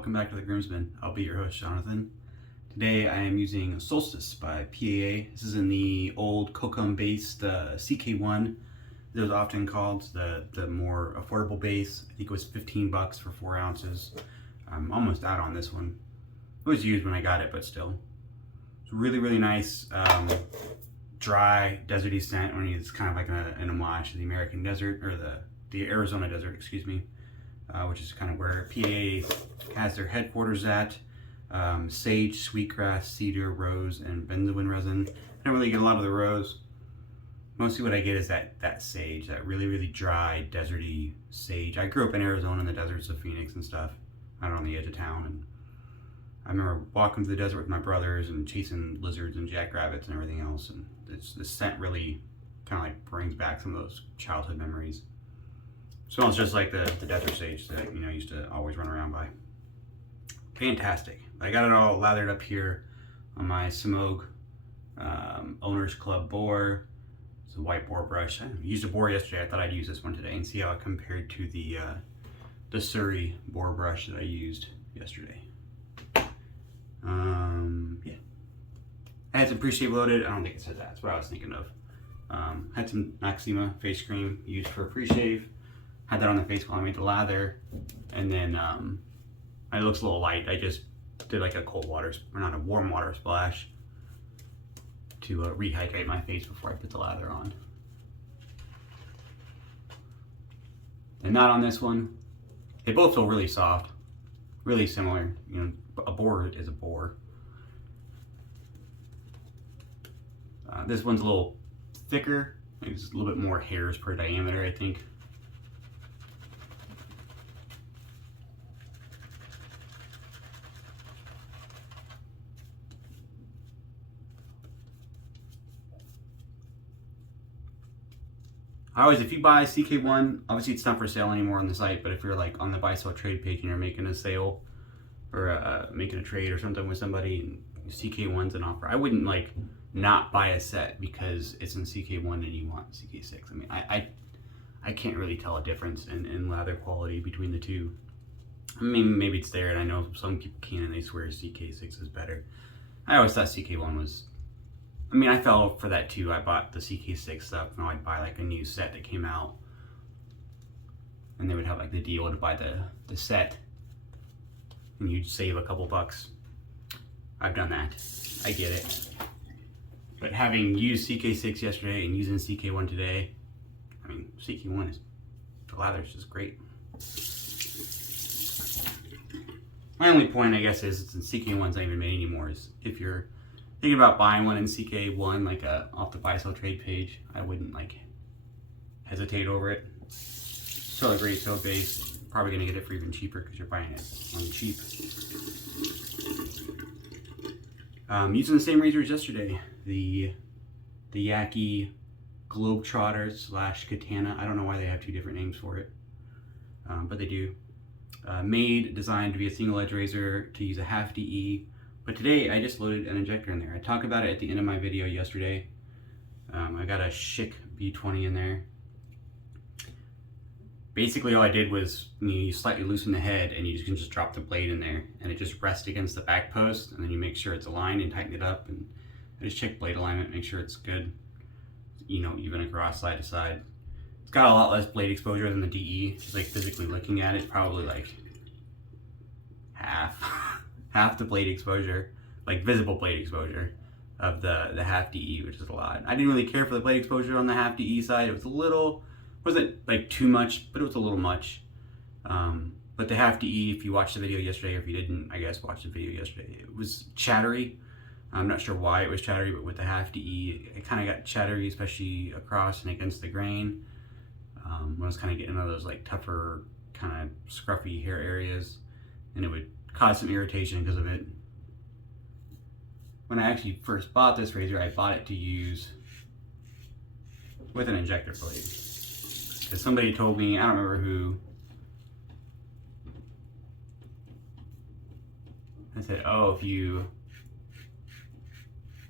welcome back to the Groomsman. I'll be your host, Jonathan. Today I am using Solstice by PAA. This is in the old Kokum based CK1. It was often called the more affordable base. I think it was 15 bucks for 4 ounces. I'm almost out on this one. It was used when I got it, but still. It's really nice, dry, deserty scent. It's kind of like an homage to the American desert, or the Arizona desert, excuse me. Which is kind of where PAA has their headquarters at. Sage, sweetgrass, cedar, rose, and benzoin resin. I don't really get a lot of the rose. Mostly what I get is that sage, that really dry, deserty sage. I grew up in Arizona in the deserts of Phoenix and stuff, out on the edge of town. And I remember walking through the desert with my brothers and chasing lizards and jackrabbits and everything else. And the scent really kind of like brings back some of those childhood memories. Smells just like the desert sage that I used to always run around by. Fantastic. I got it all lathered up here on my Semouge Owners Club Boar. It's a white Boar brush. I used a Boar yesterday. I thought I'd use this one today and see how it compared to the Surrey Boar brush that I used yesterday. Yeah. I had some pre-shave loaded. I don't think it says that. That's what I was thinking of. Had some Maxima face cream used for pre-shave. Had that on the face while I made the lather, and then it looks a little light. I just did like a cold water, or not, a warm water splash to rehydrate my face before I put the lather on. And not on this one. They both feel really soft, really similar. A Boar is a Boar. This one's a little thicker. It's a little bit more hairs per diameter, I think. If you buy CK1, obviously it's not for sale anymore on the site, but if you're like on the buy sell trade page and you're making a sale or making a trade or something with somebody and CK1's an offer, I wouldn't like not buy a set because it's in CK1 and you want CK6. I mean, I can't really tell a difference in lather quality between the two. I mean, maybe it's there, and I know some people can and they swear CK6 is better. I always thought CK1 was, I fell for that too. I bought the CK6 stuff, and I'd buy like a new set that came out, and they would have like the deal to buy the set, and you'd save a couple bucks. I've done that. I get it. But having used CK6 yesterday and using CK1 today, CK1 the lather is just great. My only point, I guess, is since CK1's not even made anymore, is if you're thinking about buying one in CK1, like off the buy sell trade page, I wouldn't like hesitate over it. Still a great soap base. Probably gonna get it for even cheaper because you're buying it on cheap. Using the same razor as yesterday, the Yaqi Globetrotter / Katana. I don't know why they have two different names for it, but they do. Designed to be a single edge razor to use a half DE. But today I just loaded an injector in there. I talked about it at the end of my video yesterday. I got a Schick B20 in there. Basically all I did was you slightly loosen the head and you can just drop the blade in there and it just rests against the back post, and then you make sure it's aligned and tighten it up, and I just check blade alignment, make sure it's good, even across side to side. It's got a lot less blade exposure than the DE. Like physically looking at it, probably like half the blade exposure, like visible blade exposure of the half DE, which is a lot. I didn't really care for the blade exposure on the half DE side. It was a little, wasn't like too much, but it was a little much. But the half DE, if you watched the video yesterday, or if you didn't, I guess watch the video yesterday, it was chattery. I'm not sure why it was chattery, but with the half DE, it kind of got chattery, especially across and against the grain. When I was kind of getting into those like tougher, kind of scruffy hair areas, and it would cause some irritation because of it. When I actually first bought this razor, I bought it to use with an injector blade. Because somebody told me, I don't remember who, I said, oh, if you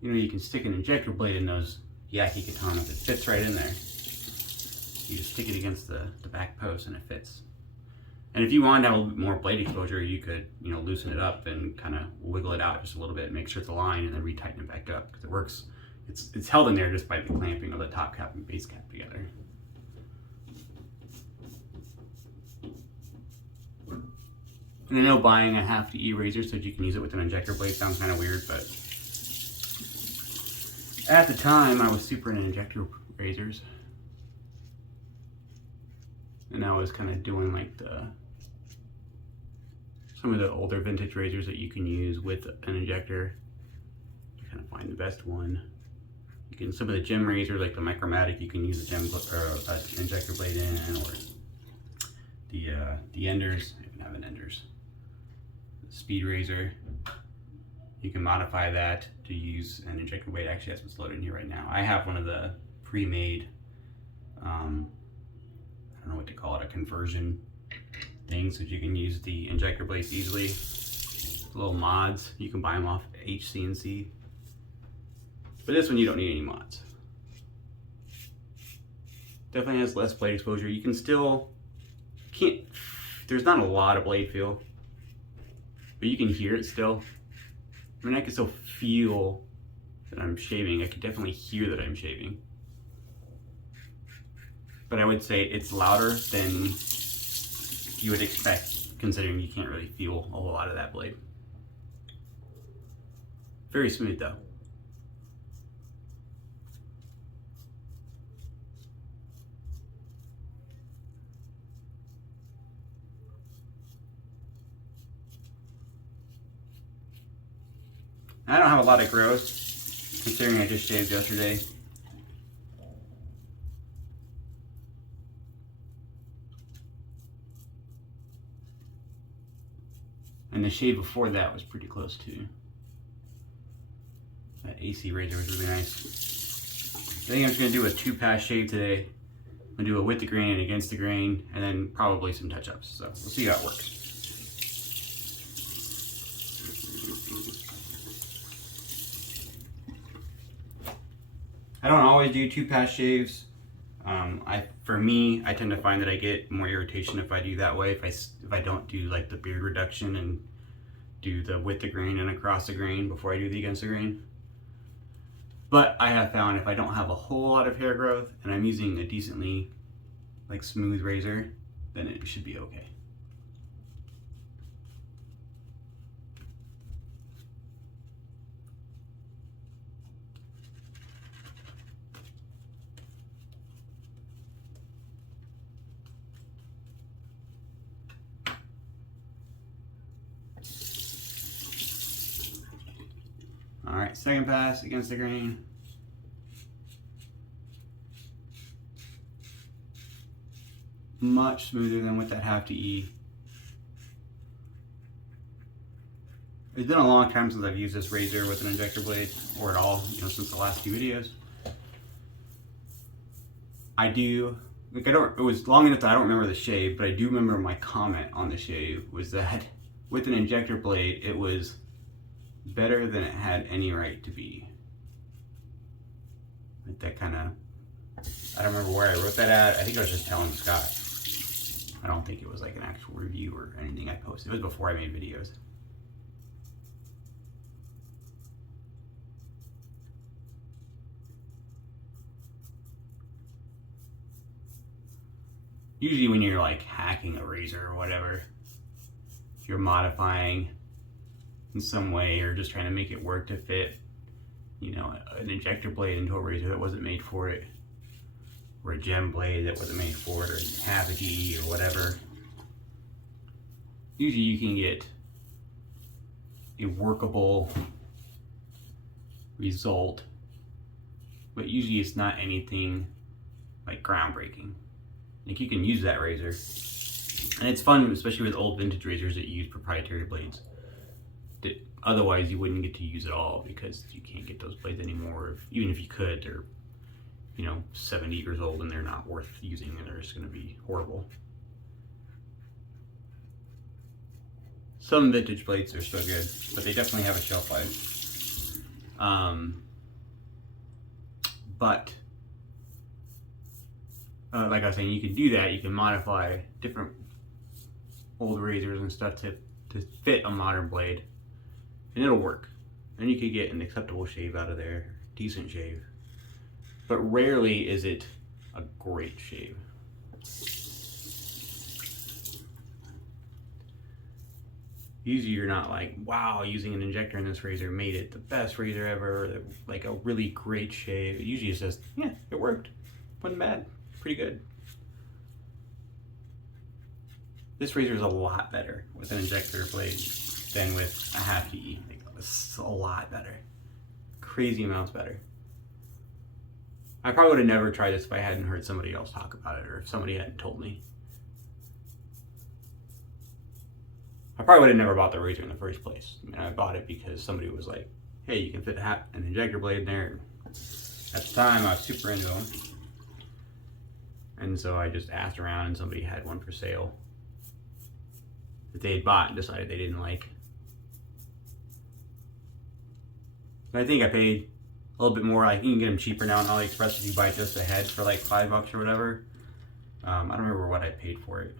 can stick an injector blade in those Yaqi Katanas, it fits right in there. You just stick it against the back post and it fits. And if you wanted to have a little bit more blade exposure, you could, you know, loosen it up and kind of wiggle it out just a little bit, make sure it's aligned, and then retighten it back up because it works. It's held in there just by the clamping of the top cap and base cap together. And I know buying a half to E razor so that you can use it with an injector blade sounds kind of weird, but at the time I was super into injector razors. And I was kind of doing like some of the older vintage razors that you can use with an injector. You kind of find the best one. You can, some of the gem razors like the Micromatic, you can use a gem or an injector blade in, or the Enders. I even have an Enders. The Speed razor. You can modify that to use an injector blade. Actually, that's what's loaded in here right now. I have one of the pre-made, I don't know what to call it, a conversion thing, so that you can use the injector blades easily. Little mods, you can buy them off HCNC. But this one you don't need any mods. Definitely has less blade exposure. You can still, there's not a lot of blade feel, but you can hear it still. I mean, I can still feel that I'm shaving. I can definitely hear that I'm shaving. But I would say it's louder than you would expect, considering you can't really feel a lot of that blade. Very smooth though. I don't have a lot of growth, considering I just shaved yesterday. And the shave before that was pretty close too. That AC razor was really nice. I think I'm just gonna do a 2-pass shave today. I'm gonna do a with the grain and against the grain, and then probably some touch-ups. So we'll see how it works. I don't always do 2-pass shaves. For me, I tend to find that I get more irritation if I do that way. If I don't do like the beard reduction and do the with the grain and across the grain before I do the against the grain. But I have found if I don't have a whole lot of hair growth and I'm using a decently like smooth razor, then it should be okay. All right, second pass against the grain. Much smoother than with that half to E. It's been a long time since I've used this razor with an injector blade, or at all, you know, since the last few videos. It was long enough that I don't remember the shave, but I do remember my comment on the shave was that with an injector blade, it was better than it had any right to be. Like that kind of, I don't remember where I wrote that at. I think I was just telling Scott. I don't think it was like an actual review or anything I posted. It was before I made videos. Usually when you're like hacking a razor or whatever, if you're modifying in some way or just trying to make it work to fit, you know, an injector blade into a razor that wasn't made for it, or a gem blade that wasn't made for it, or half a G or whatever, usually you can get a workable result, but usually it's not anything like groundbreaking. Like you can use that razor, and it's fun, especially with old vintage razors that use proprietary blades. Otherwise you wouldn't get to use it all because you can't get those blades anymore. Even if you could, they're, you know, 70 years old and they're not worth using and they're just going to be horrible. Some vintage blades are still good, but they definitely have a shelf life. Like I was saying, you can do that. You can modify different old razors and stuff to fit a modern blade, and it'll work. And you could get an acceptable shave out of there, decent shave. But rarely is it a great shave. Usually you're not like, wow, using an injector in this razor made it the best razor ever, like a really great shave. It usually just, yeah, it worked. Wasn't bad, pretty good. This razor is a lot better with an injector blade than with a half DE. Like, it's a lot better. Crazy amounts better. I probably would have never tried this if I hadn't heard somebody else talk about it, or if somebody hadn't told me. I probably would have never bought the razor in the first place. I mean, I bought it because somebody was like, hey, you can fit an injector blade in there. At the time, I was super into them. And so I just asked around and somebody had one for sale that they had bought and decided they didn't like. And I think I paid a little bit more. Like, you can get them cheaper now on AliExpress if you buy just a head for like $5 or whatever. I don't remember what I paid for it.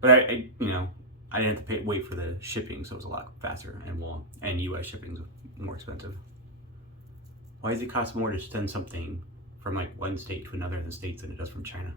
But I you know, I didn't have to wait for the shipping, so it was a lot faster, and US shipping's more expensive. Why does it cost more to send something from like one state to another in the States than it does from China?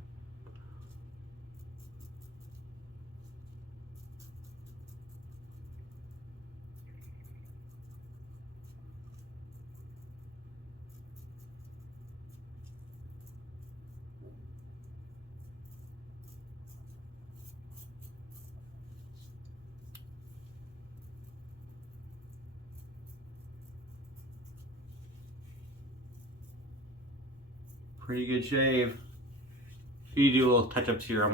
Pretty good shave. You do a little touch-ups here on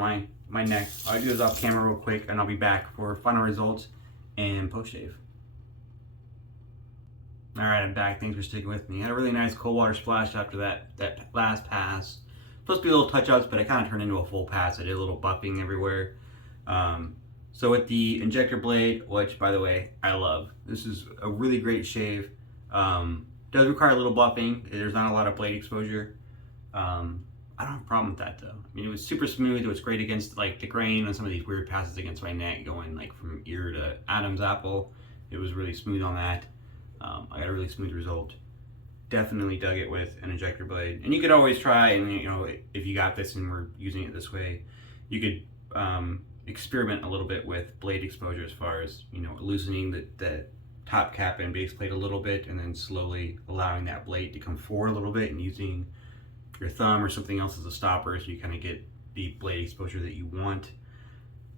my neck. I'll do this off camera real quick, and I'll be back for final results and post-shave. Alright, I'm back. Thanks for sticking with me. I had a really nice cold water splash after that last pass. Supposed to be little touch-ups, but it kind of turned into a full pass. I did a little buffing everywhere. So with the injector blade, which by the way, I love. This is a really great shave. Does require a little buffing. There's not a lot of blade exposure. I don't have a problem with that though. I mean, it was super smooth. It was great against like the grain and some of these weird passes against my neck going like from ear to Adam's apple. It was really smooth on that. I got a really smooth result. Definitely dug it with an injector blade. And you could always try, and you know, if you got this and we're using it this way, you could experiment a little bit with blade exposure as far as, you know, loosening the top cap and base plate a little bit, and then slowly allowing that blade to come forward a little bit and using your thumb or something else as a stopper, so you kind of get the blade exposure that you want.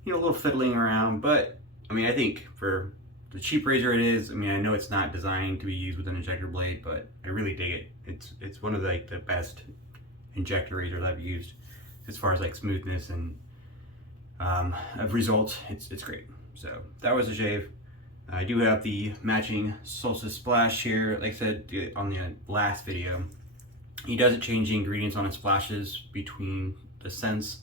You know, a little fiddling around, but I mean, I think for the cheap razor it is. I mean, I know it's not designed to be used with an injector blade, but I really dig it. It's one of like the best injector razors I've used as far as like smoothness and of results. It's great. So that was the shave. I do have the matching Solstice splash here. Like I said on the last video, he doesn't change the ingredients on his splashes between the scents.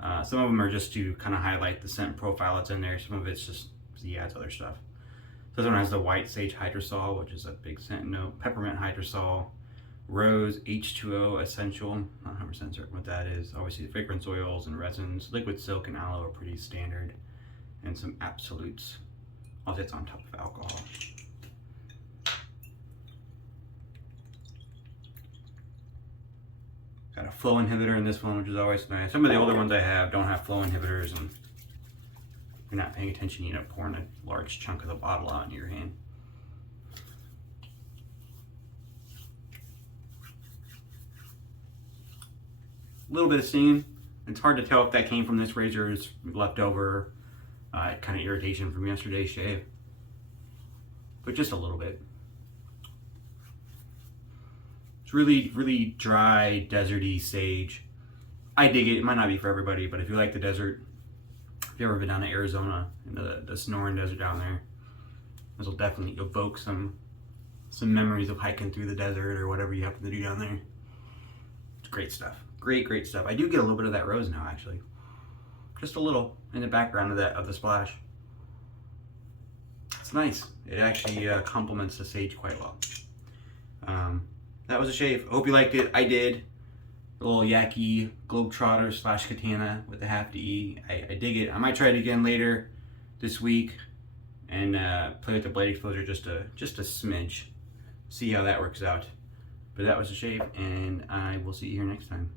Some of them are just to kind of highlight the scent profile that's in there. Some of it's just he adds other stuff. This one has the white sage hydrosol, which is a big scent note, peppermint hydrosol, rose H2O essential. Not 100% certain what that is. Obviously, the fragrance oils and resins, liquid silk and aloe are pretty standard, and some absolutes. All that's on top of alcohol. Got a flow inhibitor in this one, which is always nice. Some of the older ones I have don't have flow inhibitors, and if you're not paying attention, you end up pouring a large chunk of the bottle out into your hand. A little bit of stinging. It's hard to tell if that came from this razor or it's leftover kind of irritation from yesterday's shave, but just a little bit. It's really, really dry, deserty sage. I dig it. It might not be for everybody, but if you like the desert, if you've ever been down to Arizona, into the Sonoran Desert down there, this will definitely evoke some memories of hiking through the desert or whatever you happen to do down there. It's great stuff. Great stuff. I do get a little bit of that rose now, actually. Just a little in the background of the splash. It's nice. It actually complements the sage quite well. That was a shave. I hope you liked it. I did. The little Yaqi Globetrotter / Katana with the half DE. I dig it. I might try it again later this week and play with the blade exposure just a smidge. See how that works out. But that was a shave, and I will see you here next time.